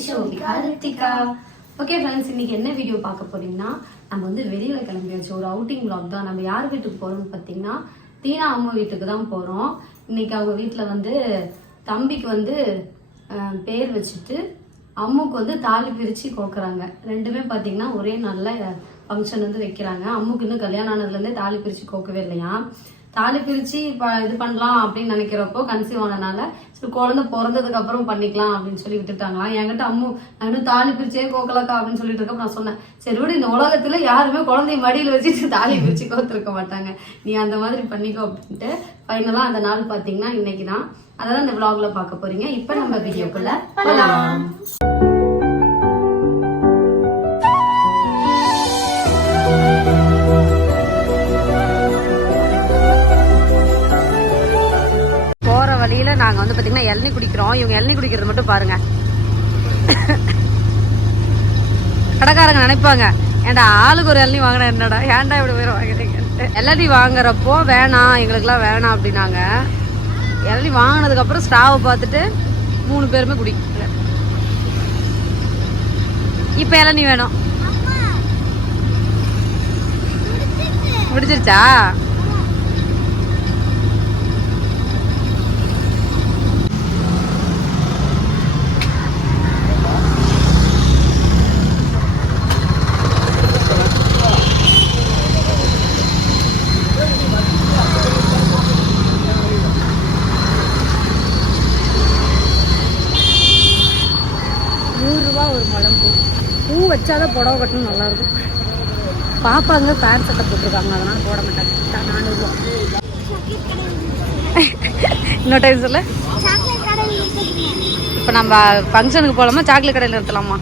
Show Gandhi okay friends இன்னைக்கு என்ன video பார்க்க போறீங்கன்னா நம்ம வந்து வெளியில கிளம்பியாச்சு ஒரு அவுட்டிங் vlog தான். நம்ம யார் வீட்டுக்கு போறோம்னு பார்த்தீங்கன்னா தீனா அம்மா வீட்டுக்கு தான் போறோம். இன்னைக்கு அவங்க வீட்டில் வந்து தம்பிக்கு வந்து பேர் வச்சுட்டு அம்முக்கு வந்து தாலி பிரித்து கோக்குறாங்க. ரெண்டுமே பார்த்தீங்கன்னா ஒரே நல்ல ஃபங்க்ஷன் வந்து வைக்கிறாங்க. அம்முக்கு இன்னும் கல்யாணம் ஆனதுலேருந்தே தாலி பிரித்து கோக்கவே இல்லையா? தாலி பிரித்து இப்போ இது பண்ணலாம் அப்படின்னு நினைக்கிறப்போ கன்சீவ் ஆனனால சரி குழந்தை பிறந்ததுக்கு அப்புறம் பண்ணிக்கலாம் அப்படின்னு சொல்லி விட்டுட்டாங்களாம் என்கிட்ட அம்மு நான் இன்னும் தாலி பிரிச்சே கோக்கலக்கா அப்படின்னு சொல்லிட்டு இருக்கப்ப நான் சொன்னேன் சரி விடு இந்த உலகத்துல யாருமே குழந்தைய மடியில் வச்சுட்டு தாலி பிரிச்சு கோத்திருக்க மாட்டாங்க. நீ அந்த மாதிரி பண்ணிக்கோ அப்படின்ட்டு ஃபைனலாக அந்த நாள் பார்த்தீங்கன்னா இன்னைக்கு தான். அதான் இந்த விளாக்ல பார்க்க போறீங்க. இப்போ நம்ம வீடியோக்குள்ள போலாம். வழியில நாங்க வந்து பாத்தீங்கன்னா இளநீ குடிக்கிறோம். இவங்க இளநீ குடிக்கிறது மட்டும் பாருங்க. கடைக்காரங்க நினைப்பாங்க ஏன்டா ஆளுக்கு ஒரு இளநீ வாங்கினா என்னடா? ஏன்டா இப்படி பேர் வாங்குறீங்கன்ட்டு? இளநீ வாங்குறப்போ வேணாம் எங்களுக்குலாம் வேணாம் அப்படின்னாங்க. இளநீ வாங்கினதுக்கு அப்புறம் ஸ்டாவை பார்த்துட்டு மூணு பேருமே குடிக்கிறாங்க இப்போ இளநீ வேணும். பிடிச்சிருச்சா நூறுரூவா ஒரு முழம் பூ பூ வச்சாதான் புடவை கட்டணும் நல்லா இருக்கும் பாப்பாங்க பேண்ட் சட்டை போட்டிருக்காங்க அதனால போட மாட்டாங்க. நானூறுரூவா இன்னொரு டைம் சொல்லு. இப்போ நம்ம ஃபங்க்ஷனுக்கு போகலாமா சாக்லேட் கடையில் நிறுத்தலாமா?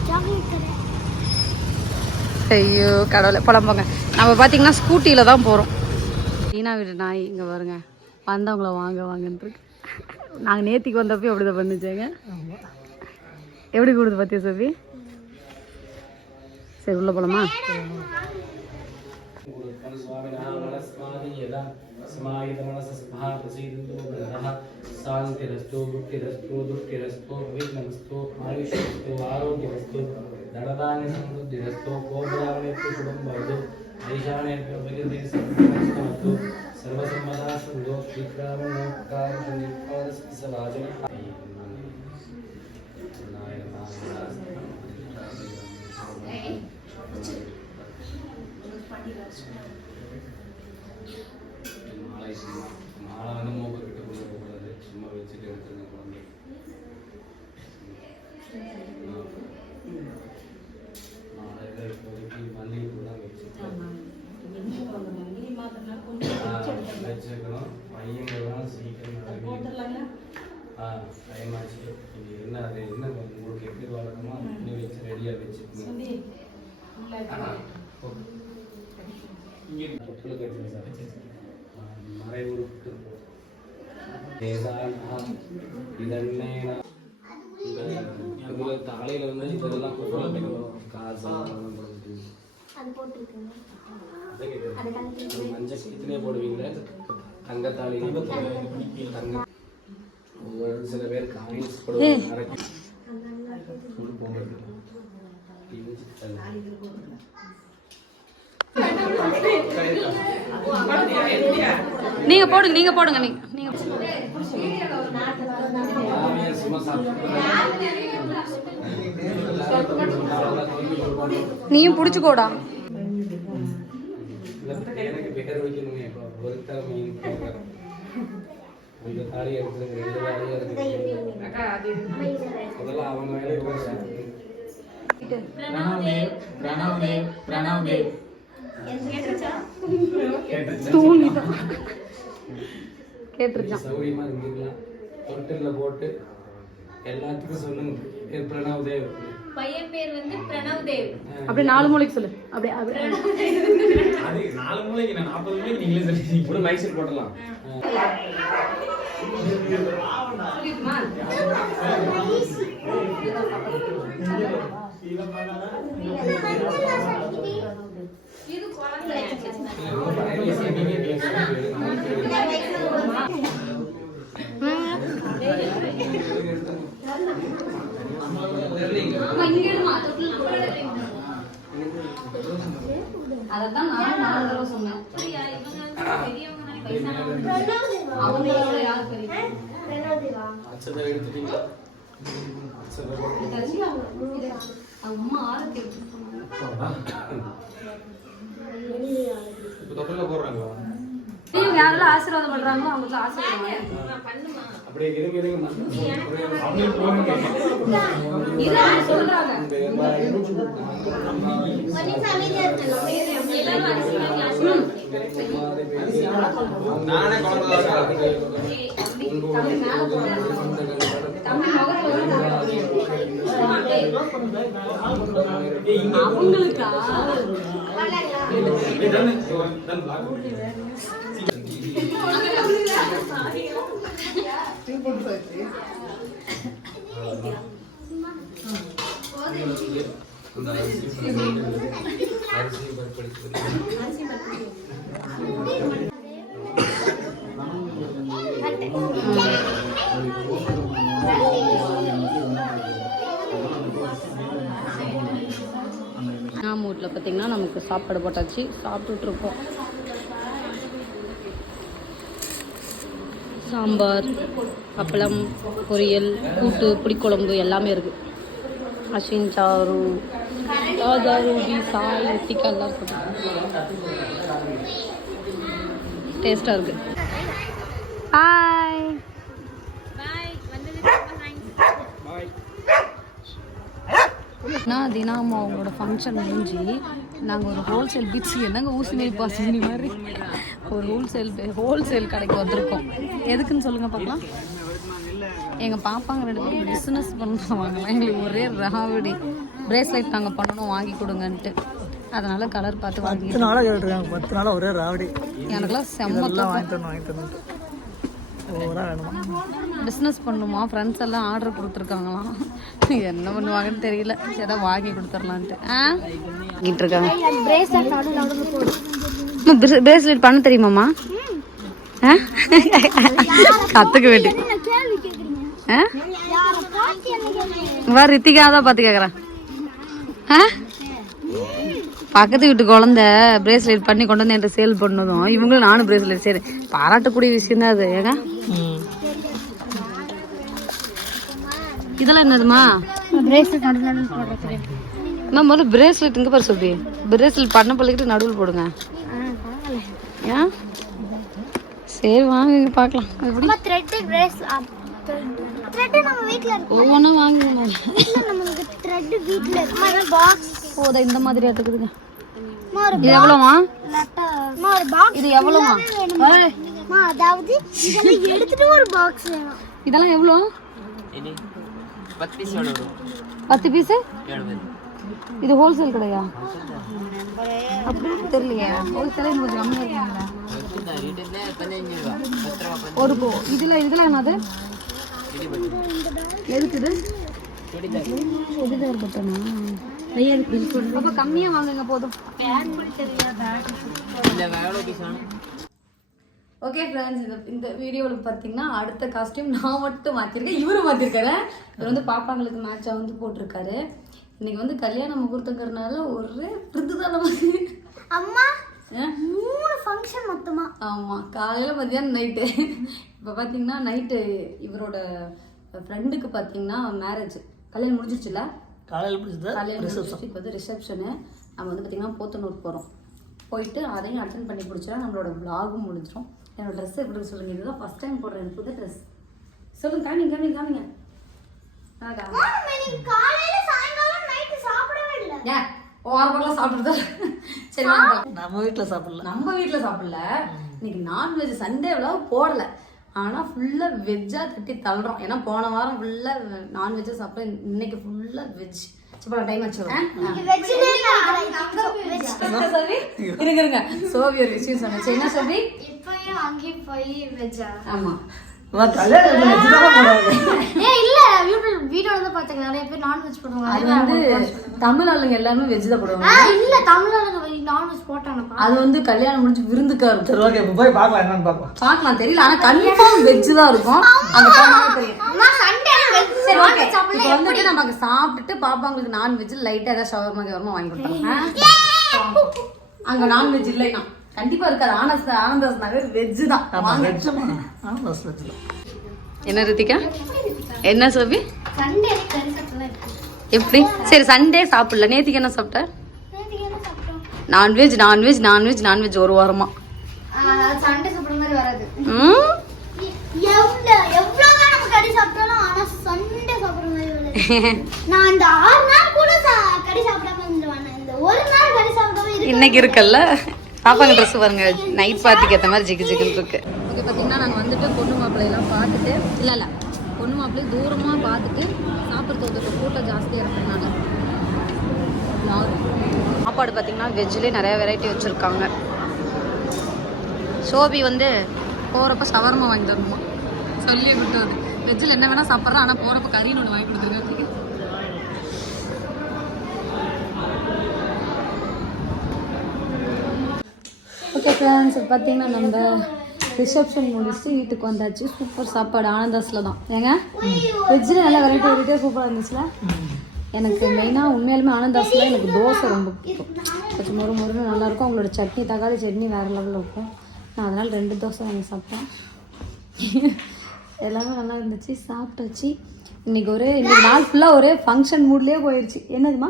ஐயோ கடவுளை. போலாம் போங்க. நம்ம பார்த்தீங்கன்னா ஸ்கூட்டியில் தான் போகிறோம் வீணா வீடு நாய் இங்கே பாருங்க. வந்தவங்கள வாங்க வாங்கன்னு இருக்கு. நாங்கள் நேத்திக்கு வந்தப்போ அப்படி தான் பண்ணுச்சேங்க எப்படி கூடுது பார்த்தியா சோபி சரி, உள்ள போலாமா சாந்திரஸ்து புக்திரஸ்து துஷ்டிரஸ்து விக்னமஸ்து ஆயுஷ்மஸ்து ஆரோக்கியமஸ்து धनधान्य समृद्धि रस्तो कुटुम्बवतु ऐशानेभ्यो विकृते समस्तमस्तु सर्वसम्मदा शुद्धो श्रीग्रामणोत्कारनिर्पादस्सवाचम् नायकनाम மூக்க கிட்ட கொண்டு சும்மா வச்சுட்டு எடுத்துருங்க குழந்தை மாலையில் இப்போதைக்கு மல்லிகைப்பூ தான் வச்சுருக்கோம் வச்சுக்கணும் பையங்கள்லாம் சீக்கிரம் நடக்கணும். ஆ டைம் ஆச்சு இது என்ன அது என்ன உங்களுக்கு எப்படி வழக்கமோ அப்படி வச்சு ரெடியாக வச்சுக்கணும் ஆ, ஓகே. இங்கே தொட்டில் கட்டுங்க சார் ஆ, மறைவுறுத்து வேதாந்தம் இதன்னேன இந்த இதுல தலையில வந்து இதெல்லாம் காசு கேட்குறேன். அது கலந்து மஞ்சள் இதுலயே போடுவீங்களா தங்கத்தாளி தங்க ஒரு சில பேர் காயின்ஸ் போடுவாங்க அரைக்கி ஃபுல் போடுறது இஞ்சி தண்ணி. நீங்க போடுங்க நீங்க போடுங்க நீங்க நீங்க. நீயும் புடிச்சுக்கோடா. அவங்க பிரணவதேவ் பிரணவதேவ் பிரணவதேவ் தூங்கிட்டான் கேட்டிருக்கான். சௌரியமா இருந்துக்கலாம் போட்டு எல்லாத்துக்கும் சொல்லுங்க. பிரணவ் தேவ். பையன் பேர் வந்து பிரணவ் தேவ். அப்படியே நாலு மூளைக்கு சொல்லு. அப்படியே அப்படியே. அது நாலு மூலைக்கு நான் நாற்பது மூலைக்கு நீங்களே சொல்லி போட்டலாம் அதைத்தான் நானும் நாலு தடவை சொன்னேன். அவங்களோட யார் பெரிய அச்சதை எடுத்துட்டீங்களா அச்சதை. அவங்க அம்மா ஆரத்தி எடுத்துட்டு போனாங்க. இப்போ தொட்டில போடுறாங்களா? இவங்க யாரெல்லாம் ஆசீர்வாதம் பண்றாங்களோ அவங்களுக்கு ஆசீர்வாதம். சொல்றாங்க. நானே குழந்தை அவங்களுக்கா? அரிசி தானே, அரிசி அரிசி பருப்படிச்சு நாம் வீட்டில் பார்த்தீங்கன்னா நமக்கு சாப்பாடு போட்டாச்சு. சாப்பிட்டுட்ருக்கோம். சாம்பார் அப்பளம் பொரியல் கூட்டு புளிக்குழம்பு எல்லாமே இருக்குது அஸ்வின் சாரு ராஜா ரூபி சாய் ரித்திகா எல்லாம் இருக்குது டேஸ்ட்டாக இருக்குது ஆ பாய் வந்ததுக்கு ரொம்ப தேங்க்ஸ் நான் தினாமா அவங்களோட ஃபங்க்ஷன் முடிஞ்சு நாங்கள் ஒரு ஹோல்சேல் பிட்ஸ் என்னங்க ஊசி நெய் பாசினி மாதிரி? ஒரு ஹோல்சேல் ஹோல்சேல் கடைக்கு வந்திருக்கோம். எதுக்குன்னு சொல்லுங்க பார்க்கலாம் எங்கள் பாப்பாங்க ரெண்டு பேரும் பிஸ்னஸ் பண்ணுவாங்க எங்களுக்கு ஒரே ராவடி. பிரேஸ்லெட் நாங்கள் பண்ணணும் வாங்கி கொடுங்கன்ட்டு. அதனால கலர் பார்த்து வாங்கி பத்து நாளாக கேட்டுருக்காங்க. பத்து நாளாக ஒரே ராவடி. எனக்குலாம் செம்ம வரணும் ஓவராக வேணுமா? பிஸ்னஸ் பண்ணுமா? ஃப்ரெண்ட்ஸ் எல்லாம் ஆர்டர் கொடுத்துருக்காங்களாம். என்ன பண்ணுவாங்கன்னு தெரியல. சரி வாங்கி கொடுத்துர்லான்ட்டு ஆ? வாங்கிட்டு இருக்காங்க பிரேஸ்லெட் பண்ண தெரியுமாம்மா? ஆ? கத்துக்க வேண்டி என்ன கேள்வி கேட்குறீங்க ஆ? யாரை பார்த்து என்ன கேட்குறீங்க வா ரித்திகா தான் பார்த்து கேட்குறேன் ஆ? பக்கத்து வீட்டு குழந்தை பிரேஸ்லெட் பண்ணி கொண்டு வந்து என்கிட்ட சேல் பண்ணதும். இவங்களும் நானும் பிரேஸ்லெட் சரி. பாராட்டக்கூடிய விஷயம் தான் அது ஏங்க? இதெல்லாம் என்னதுமா? பிரேஸ்லெட் நடுவில் போடுறது நான் முதல்ல பிரேஸ்லெட் இங்கே பாரு சொல்லி பிரேஸ்லெட் பண்ண பழகிட்டு நடுவில் போடுங்க. ஏன் சரி வாங்க பார்க்கலாம் ஒவ்வொன்றும் வாங்குங்க. வீட்டில் நம்மளுக்கு த்ரெட்டு வீட்டில் இருக்கு. அம்மா பாக்ஸ் போதா இந்த மாதிரி எடுத்துக்குதுங்க அம்மா ஒரு இது எவ்வளோமா? இது எவ்வளோமா? அதாவது இதெல்லாம் எடுத்துட்டு ஒரு பாக்ஸ் வேணும். இதெல்லாம் எவ்வளோ? பத்து பீஸு இது ஹோல்சேல் கடையா? அப்படின்னு தெரியலையே. ஹோல்சேலே கொஞ்சம் கம்மியாக இருக்குங்களா. ஒரு போ இதுல இதுல என்னது? எதுக்கு இது சுடிதார் பட்டனா அப்ப கம்மியா வாங்குங்க போதும். ஓகே ஃப்ரெண்ட்ஸ் இந்த இந்த வீடியோவில் பார்த்தீங்கன்னா அடுத்த காஸ்டியூம் நான் மட்டும் மாற்றிருக்கேன் இவரும் மாற்றிருக்காரு இவர் வந்து பாப்பாங்களுக்கு மேட்சாக வந்து போட்டிருக்காரு. இன்னைக்கு வந்து கல்யாண முகூர்த்தங்கிறனால ஒரே பிரிந்து தான் அம்மா? மூணு ஃபங்க்ஷன் மொத்தமா. ஆமாம் காலையில் மத்தியானம் நைட்டு இப்போ பார்த்தீங்கன்னா நைட்டு இவரோட ஃப்ரெண்டுக்கு பார்த்தீங்கன்னா மேரேஜ் கல்யாணம் முடிஞ்சிருச்சுல காலையில் பிடிச்சது கல்யாணம் முடிஞ்சிருச்சு இப்போ வந்து ரிசப்ஷனு நம்ம வந்து பார்த்தீங்கன்னா போத்தனூர் போகிறோம் போயிட்டு அதையும் அட்டன் பண்ணி பிடிச்சா நம்மளோட vlog-ம் முடிஞ்சிடும் என்னோட ட்ரெஸ் எப்படி இருக்கு சொல்லுங்க. இதுதான் ஃபஸ்ட் டைம் போடுறேன் எனக்கு புது ட்ரெஸ் சொல்லுங்க காமிங்க காமிங்க காமிங்க. ஓரமெல்லாம் சாப்பிடுறது? சரி வாங்க நம்ம வீட்டில் சாப்பிடல. நம்ம வீட்டில் சாப்பிடல. இன்னைக்கு நான்வெஜ் சண்டேவில் போடல. ஆனால் ஃபுல்லாக வெஜ்ஜாக தட்டி தள்ளுறோம். ஏன்னா போன வாரம் ஃபுல்லாக நான்வெஜ்ஜாக சாப்பிட இன்னைக்கு ஃபுல்லாக வெஜ் சரி டைம் இருங்க இருங்க. ஒரு விஷயம் என்ன இப்பயும் போய் வெஜ்ஜா ஆமா. நிறைய பேர் நான்வெஜ் போடுவாங்க. அது வந்து தமிழ் ஆளுங்க எல்லாருமே வெஜ் தான் போடுவாங்க. இல்ல தமிழ்நாடு நான்வெஜ் போட்டாங்கப்பா அது வந்து கல்யாணம் முடிஞ்சு விருந்துக்காரு சரி ஓகே இப்போ போய் பார்க்கலாம் என்னன்னு பார்க்கலாம் பார்க்கலாம் தெரியல. ஆனா கன்ஃபார்ம் வெஜ் தான் இருக்கும். அங்க போனாலே தெரியும். அம்மா சண்டே வெஜ் சரி ஓகே இப்போ வந்துட்டு நம்ம அங்க சாப்பிட்டுட்டு பாப்பாங்களுக்கு நான்வெஜ் லைட்டா ஏதாவது ஷவர்மா கவர்மா வாங்கி கொடுத்துறோம் அங்க நான்வெஜ் இல்லைனா கண்டிப்பா இருக்காது. ஆனஸ்ட் ஆனந்தாஸ் நகர் வெஜ் தான். என்ன ரித்திகா? என்ன சோபி? எப்படி? சரி சண்டே சாப்பிடல. நேத்திக்கு என்ன சாப்பிட்ட? நான்வெஜ் நான்வெஜ் நான்வெஜ் நான்வெஜ் ஒரு வாரமா. இன்னைக்கு இருக்குல்ல? பாப்பாங்க ட்ரெஸ் பாருங்க. நைட் பார்ட்டிக்கு ஏற்ற மாதிரி ஜிகு ஜிகுன்னு இருக்கு. ஓகே பார்த்தீங்கன்னா நாங்கள் வந்துட்டு பொண்ணு மாப்பிள்ளையெல்லாம் பார்த்துட்டு இல்லை இல்லை பொண்ணு மாப்பிள்ளை தூரமாக பார்த்துட்டு சாப்பிட்றது வந்துட்டு கூட்டம் ஜாஸ்தியாக இருக்கிறதுனால சாப்பாடு பார்த்தீங்கன்னா வெஜ்லேயே நிறைய வெரைட்டி வச்சுருக்காங்க. சோபி வந்து போகிறப்ப ஷவர்மா வாங்கி தரணுமா? சொல்லி விட்டது. வெஜ்ஜில் என்ன வேணால் சாப்பிட்றேன் ஆனால் போகிறப்ப கறின்னு ஒன்று வாங்கி கொடுத்துருங்க ஓகே ஃப்ரெண்ட்ஸ் பார்த்தீங்கன்னா நம்ம ரிசப்ஷன் முடிச்சுட்டு வீட்டுக்கு வந்தாச்சு. சூப்பர் சாப்பாடு ஆனந்தாஸில் தான். ஏங்க? வெஜ்ஜில் நல்லா வெரைட்டி வெரைட்டியாக சூப்பராக இருந்துச்சுல? எனக்கு மெயினாக உண்மையாலுமே ஆனந்தாஸில் எனக்கு தோசை ரொம்ப பிடிக்கும். கொஞ்சம் மொறு மொறுன்னு நல்லாயிருக்கும் அவங்களோட சட்னி தக்காளி சட்னி வேறு லெவலில் இருக்கும். நான் அதனால் ரெண்டு தோசை வாங்கி சாப்பிட்டேன். எல்லாமே நல்லா இருந்துச்சு சாப்பிட்டாச்சு. இன்னைக்கு ஒரே இன்னைக்கு நாள் ஃபுல்லாக ஒரே ஃபங்க்ஷன் மூட்லேயே போயிடுச்சு என்னதுமா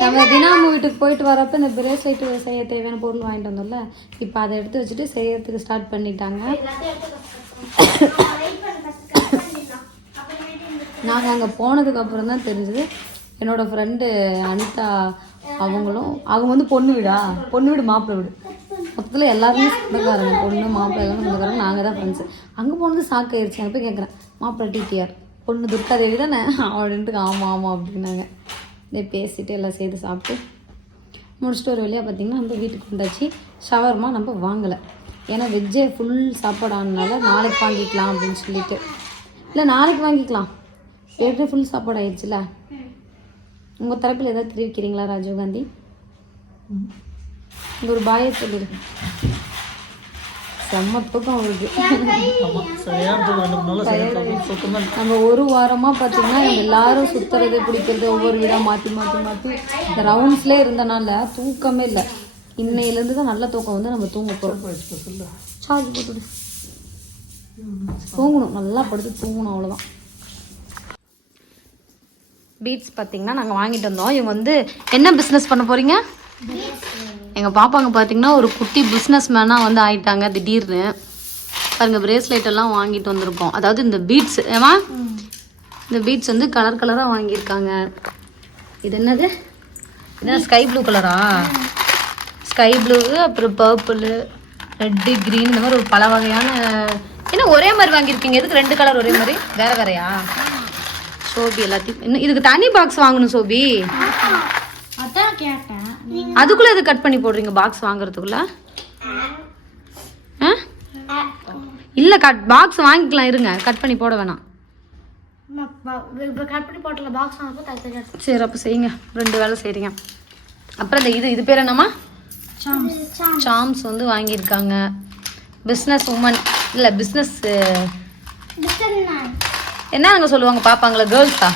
நம்ம தினாமு வீட்டுக்கு போயிட்டு வரப்ப இந்த பிரேஸ்லெட் செய்ய தேவையான பொருள் வாங்கிட்டு வந்தோம்ல இப்போ அதை எடுத்து வச்சுட்டு செய்யறதுக்கு ஸ்டார்ட் பண்ணிட்டாங்க வெயிட் பண்ண ஃபர்ஸ்ட் கட் பண்ணிடலாம் அப்புறமேட்டு இந்த நாங்கள் அங்கே போனதுக்கு அப்புறம் தான் தெரிஞ்சது. என்னோட ஃப்ரெண்டு அனிதா அவங்களும் அவங்க வந்து பொண்ணு வீடா? பொண்ணு வீடு மாப்பிள்ளை வீடு. மொத்தத்தில் எல்லாருமே சொந்தக்காரங்க. பொண்ணு மாப்பிள்ளை எல்லாமே சொந்தக்காரங்க. நாங்கள் தான் ஃப்ரெண்ட்ஸு அங்கே போனது சாக்காயிருச்சு அங்கே போய் கேட்குறேன் மாப்பிள்ளை டிடிஆர் பொண்ணு துர்காதேவி தானே? அப்படின்ட்டு ஆமாம் ஆமாம் அப்படின்னாங்க. இதே பேசிட்டு எல்லாம் சேர்த்து சாப்பிட்டு முடிச்சுட்டு ஒரு வழியாக பார்த்தீங்கன்னா நம்ம வீட்டுக்கு வந்தாச்சு. ஷவர்மா நம்ம வாங்கலை. ஏன்னா வெஜ்ஜே ஃபுல் சாப்பாடு ஆனதுனால நாளைக்கு வாங்கிக்கலாம் அப்படின்னு சொல்லிட்டு. இல்லை நாளைக்கு வாங்கிக்கலாம். ஏற்கனவே ஃபுல் சாப்பாடு ஆயிடுச்சுல உங்கள் தரப்பில் ஏதாவது தெரிவிக்கிறீங்களா ராஜீவ் காந்தி? இங்க ஒரு பாயை சொல்லிடுங்க செம்ம தூக்கம் அவருக்கு. நம்ம ஒரு வாரமா பார்த்தீங்கன்னா நம்ம எல்லாரும் சுத்துறது பிடிக்கிறது ஒவ்வொரு வீடா மாற்றி மாற்றி மாற்றி இந்த ரவுண்ட்ஸ்லேயே இருந்தனால தூக்கமே இல்லை. இன்னையிலேருந்து தான் நல்ல தூக்கம் வந்து நம்ம தூங்க போகிறோம் சார்ஜ் போட்டுடு தூங்கணும் நல்லா படுத்து தூங்கணும் அவ்வளோதான் பீட்ஸ் பார்த்தீங்கன்னா நாங்கள் வாங்கிட்டு வந்தோம். இவங்க வந்து என்ன பிஸ்னஸ் பண்ண போறீங்க? எங்கள் பாப்பாங்க பார்த்தீங்கன்னா ஒரு குட்டி பிஸ்னஸ் மேனாக வந்து ஆகிட்டாங்க திடீர்னு. பாருங்கள் பிரேஸ்லெட் எல்லாம் வாங்கிட்டு வந்திருக்கோம். அதாவது இந்த பீட்ஸ் ஏமா இந்த பீட்ஸ் வந்து கலர் கலராக வாங்கியிருக்காங்க. இது என்னது? இது ஸ்கை ப்ளூ கலரா ஸ்கை ப்ளூ அப்புறம் பர்பிள் ரெட்டு க்ரீன் இந்த மாதிரி ஒரு பல வகையான என்ன ஒரே மாதிரி வாங்கியிருக்கீங்க? எதுக்கு ரெண்டு கலர் ஒரே மாதிரி? வேறு வேறையா? சோபி எல்லாத்தையும். இன்னும் இதுக்கு தனி பாக்ஸ் வாங்கணும் சோபி. அதான் கேட்டேன். அதுக்குள்ள எது கட் பண்ணி போடுறீங்க பாக்ஸ் வாங்குறதுக்குள்ள? இல்ல கட் பாக்ஸ் வாங்கிக்கலாம் இருங்க. கட் பண்ணி போட வேணாம். சரி அப்போ செய்யுங்க. ரெண்டு வேலை செய்றீங்க. அப்புறம் இந்த இது இது பேர் என்னம்மா? சாம்ஸ். வந்து வாங்கியிருக்காங்க. பிஸ்னஸ் உமன் இல்லை பிஸ்னஸ் பிஸ்னஸ் என்ன அங்கே சொல்லுவாங்க பாப்பாங்களா கேர்ள்ஸா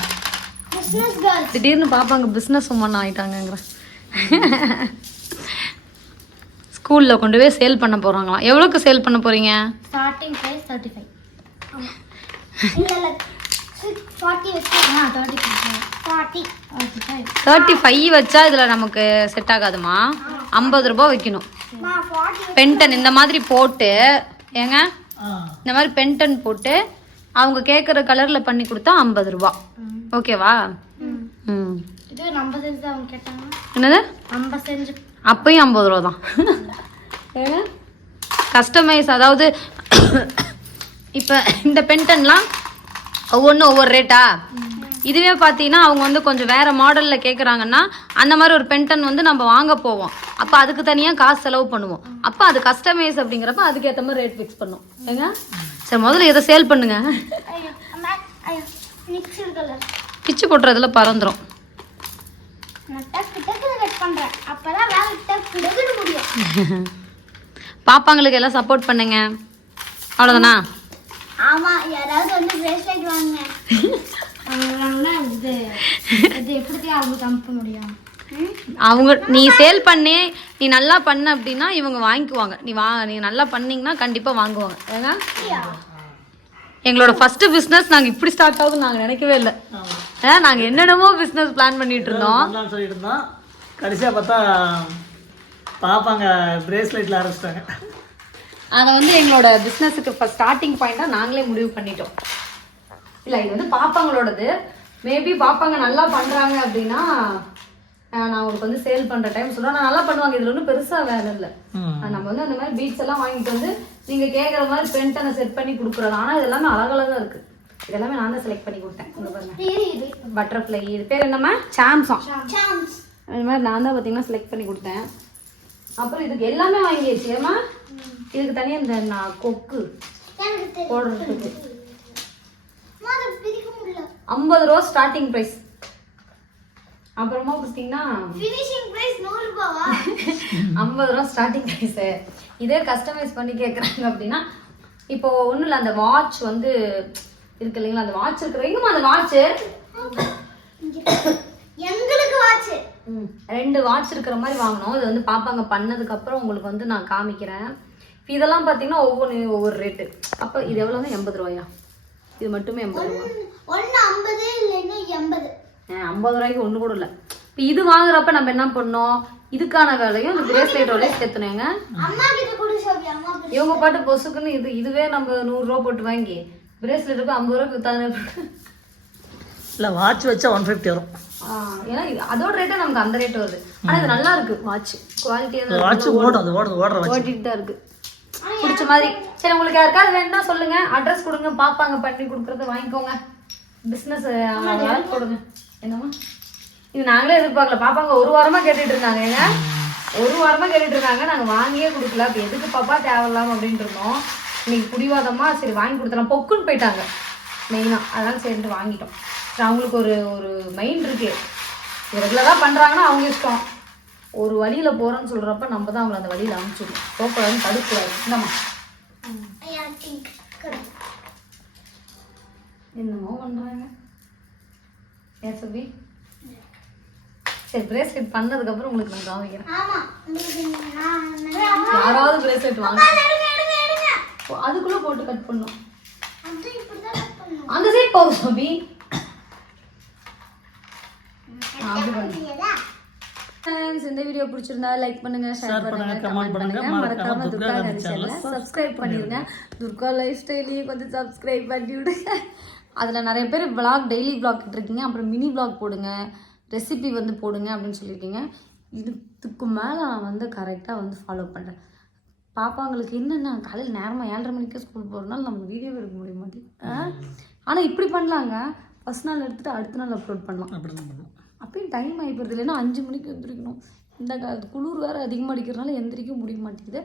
கேர்ள் திடீர்னு பாப்பாங்க பிஸ்னஸ் உமன் ஆயிட்டாங்கங்கிற. ஸ்கூலில் கொண்டு போய் சேல் பண்ண போகிறாங்களாம் எவ்வளோக்கு சேல் பண்ண போகிறீங்க starting price thirty five thirty five வச்சா இதில் நமக்கு செட் ஆகாதுமா? ஐம்பது ரூபாய் வைக்கணும். பென்டன் இந்த மாதிரி போட்டு ஏங்க? இந்த மாதிரி பென்டன் போட்டு அவங்க கேட்குற கலரில் பண்ணி கொடுத்தா ஐம்பது ரூபா. ஓகேவா? ம். என்னது? அப்பயும் ஐம்பது ரூபா தான். கஸ்டமைஸ் அதாவது இப்போ இந்த பென்டன்லாம் ஒவ்வொன்றும் ஒவ்வொரு ரேட்டா இதுவே பார்த்தீங்கன்னா அவங்க வந்து கொஞ்சம் வேற மாடலில் கேட்குறாங்கன்னா அந்த மாதிரி ஒரு பென்டன் வந்து நம்ம வாங்க போவோம். அப்போ அதுக்கு தனியாக காசு செலவு பண்ணுவோம். அப்போ அது கஸ்டமைஸ் அப்படிங்கிறப்ப அதுக்கேற்ற மாதிரி ரேட் ஃபிக்ஸ் பண்ணும். ஏங்க? சரி முதல்ல இதை சேல் பண்ணுங்க. பிச்சு போட்டுறதுல பறந்துடும் பாப்பாங்களுக்கு எல்லாம் சப்போர்ட் பண்ணுங்க. அவ்வளோதானா ஆமா யாராவது வந்து பிரேஸ்லெட் வாங்க அவங்க நீ சேல் பண்ணி நீ நல்லா பண்ண அப்படின்னா இவங்க வாங்கிக்குவாங்க. நீ வா நீ நல்லா பண்ணீங்கன்னா கண்டிப்பாக வாங்குவாங்க. ஏன்னா எங்களோட ஃபர்ஸ்ட் பிஸ்னஸ் நாங்கள் இப்படி ஸ்டார்ட் ஆகுதுன்னு நாங்கள் நினைக்கவே இல்லை. ஏன்னா நாங்கள் என்னென்னமோ பிஸ்னஸ் பிளான் பண்ணிட்டு இருந்தோம். சொல்லிட்டு இருந்தோம். கடைசியாக பார்த்தா பாப்பாங்க பிரேஸ்லெட்டில் ஆரம்பிச்சிட்டாங்க. அதை வந்து எங்களோட பிஸ்னஸுக்கு ஃபஸ்ட் ஸ்டார்டிங் பாயிண்டாக நாங்களே முடிவு பண்ணிட்டோம். இல்லை இது வந்து பாப்பாங்களோடது. மேபி பாப்பாங்க நல்லா பண்ணுறாங்க அப்படின்னா நான் உங்களுக்கு வந்து சேல் பண்ணுற டைம் சொல்கிறேன் நான் நல்லா பண்ணுவாங்க. இதில் ஒன்றும் பெருசாக வேலை இல்லை. நம்ம வந்து அந்த மாதிரி பீட்ஸ் எல்லாம் வாங்கிட்டு வந்து நீங்கள் கேட்குற மாதிரி பென்ட்டை நான் செட் பண்ணி கொடுக்குறது. ஆனால் இது எல்லாமே அழகழகாக இருக்குது இதெல்லாமே நான் தான் செலக்ட் பண்ணி கொடுத்தேன். இங்க பாருங்க. இது இது. பட்டர்ஃப்ளை இது பேர் என்னம்மா? சாம்சாங் அது மாதிரி நான் தான் பார்த்தீங்கன்னா செலக்ட் பண்ணி கொடுத்தேன். அப்புறம் இதுக்கு எல்லாமே வாங்கிடுச்சு ஏமா இதுக்கு தனியாக இந்த நான் கொக்கு போடுறதுக்கு அம்மா, அதை பிரிக்க முடியல ஐம்பது ரூபா ஸ்டார்டிங் ப்ரைஸ் அப்புறமா பார்த்தீங்கன்னா ஃபினிஷிங் பிரைஸ் நூறு ரூபாவா? ஐம்பது ரூபா ஸ்டார்டிங் ப்ரைஸு இதே கஸ்டமைஸ் பண்ணி கேட்குறாங்க அப்படின்னா இப்போ ஒன்றும் இல்லை அந்த வாட்ச் வந்து இருக்கு இல்லைங்களா? அந்த வாட்ச் இருக்கிற எங்கம்மா அந்த வாட்ச்சு எங்களுக்கு வாட்ச் ரெண்டு வாட்ச் இருக்கிற மாதிரி வாங்கினோம் இது வந்து பாப்பாங்க பண்ணதுக்கு அப்புறம் உங்களுக்கு வந்து நான் காமிக்கிறேன். இதெல்லாம் பார்த்தீங்கன்னா ஒவ்வொன்று ஒவ்வொரு ரேட்டு அப்போ இது எவ்வளோங்க எண்பது ரூபாயா? இது மட்டுமே எண்பது ரூபா. ஒன்னு ஐம்பது இல்லைன்னா எண்பது. ஐம்பது ரூபாய்க்கு ஒன்று கூட இல்லை. இப்போ இது வாங்குறப்ப நம்ம என்ன பண்ணோம்? இதுக்கான வேலையும் இந்த பிரேஸ்லெட் வேலையும் சேர்த்துனேங்க. இவங்க பாட்டு பொசுக்குன்னு இது இதுவே நம்ம நூறுரூவா போட்டு வாங்கி பிரேஸ்லெட்டுக்கு ஐம்பது ரூபாய்க்கு வித்தாங்க இல்லை வாட்ச் வச்சா ஒன் ஃபிஃப்டி வரும். ஏன்னா இது அதோட ரேட்டே நமக்கு அந்த ரேட் வருது. ஆனால் இது நல்லா இருக்கு வாட்ச் குவாலிட்டியாக வாட்ச் ஓடும் அது ஓடுது ஓடுற வாட்ச் ஓட்டிட்டு தான் இருக்கு. பிடிச்ச மாதிரி. சரி உங்களுக்கு யாருக்காவது வேணும்னா சொல்லுங்க. அட்ரஸ் கொடுங்க பாப்பாங்க பண்ணி கொடுக்குறத வாங்கிக்கோங்க. பிஸ்னஸ் கொடுங்க என்னம்மா? இது நாங்களே எதிர்பார்க்கல. பாப்பாங்க ஒரு வாரமா கேட்டுட்டு இருந்தாங்க. ஏங்க? ஒரு வாரமா கேட்டுட்டு இருந்தாங்க. நாங்க வாங்கியே கொடுக்கல. அப்ப எதுக்கு பாப்பா தேவையில்லாம அப்படின்ட்டு இருந்தோம். இன்னைக்கு புடிவாதமா சரி வாங்கி கொடுத்தலாம் பொக்குன்னு போயிட்டாங்க. மெயினா. அதனால சரின்ட்டு வாங்கிட்டோம். சரி, அவங்களுக்கு ஒரு ஒரு மைண்ட் இருக்கு. ரெகுலரா பண்றாங்கன்னா அவங்க இஷ்டம். ஒரு வழியில போறோம்னு சொல்றப்ப நம்ம தான் அவங்கள அந்த வழியில அனுப்பிச்சிடணும். போக்கூடாதுன்னு தடுக்கூடாது correct. என்னமோ பண்றாங்க. ஏன் சுபி? சரி பிரேஸ்லெட் பண்ணதுக்கு அப்புறம் உங்களுக்கு நான் காமிக்கிறேன் யாராவது பிரேஸ்லெட் வாங்க. எடுங்க எடுங்க எடுங்க. அதுக்குள்ள போட்டு கட் பண்ணும். அந்த சைட் போகும் சுபி. இந்த வீடியோ பிடிச்சிருந்தா லைக் பண்ணுங்க ஷேர் பண்ணுங்க கமெண்ட் பண்ணுங்க. மறக்காம துர்கா சேனலை சப்ஸ்கிரைப் பண்ணிருங்க துர்கா லைஃப் ஸ்டைலையும் கொஞ்சம் சப்ஸ்கிரைப் பண்ணி விடுங்க அதில் நிறைய பேர் vlog டெய்லி vlog இருக்கீங்க அப்புறம் மினி vlog போடுங்க. ரெசிபி வந்து போடுங்க அப்படின்னு சொல்லியிருக்கீங்க. இதுக்கு மேலே நான் வந்து கரெக்டாக வந்து ஃபாலோ பண்ணுறேன் பாப்பாங்களுக்கு என்னென்ன காலையில் நேரமாக ஏழரை மணிக்கு ஸ்கூல் போகிறனால நம்ம வீடியோ எடுக்க முடிய மாட்டேங்குது. ஆனால் இப்படி பண்ணலாங்க. ஃபஸ்ட் நாள் எடுத்துகிட்டு அடுத்த நாள் அப்லோட் பண்ணலாம். அப்படி தான் அப்பயும் டைம் ஆகி போகிறது இல்லைன்னா அஞ்சு மணிக்கு எந்திரிக்கணும். இந்த குளிர் வேறு அதிகமாக அடிக்கிறதுனால எந்திரிக்க முடிய மாட்டேங்குது.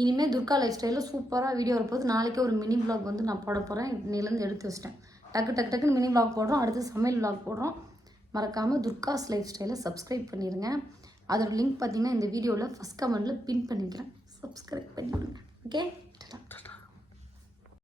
இனிமேல் துர்கா லைஃப் ஸ்டைலில் சூப்பராக வீடியோ வரப்போது நாளைக்கே ஒரு மினி vlog வந்து நான் போட போகிறேன் இன்னிலேருந்து எடுத்து வச்சிட்டேன். டக்கு டக்கு டக்குன்னு மினி vlog போடுறோம். அடுத்து சமையல் vlog போடுறோம். மறக்காமல் துர்காஸ் லைஃப் ஸ்டைலை சப்ஸ்கிரைப் பண்ணிடுங்க அதோட லிங்க் பார்த்தீங்கன்னா இந்த வீடியோவில் ஃபஸ்ட் கமெண்ட்டில் பின் பண்ணிக்கிறேன். சப்ஸ்கிரைப் பண்ணிவிடுங்க ஓகே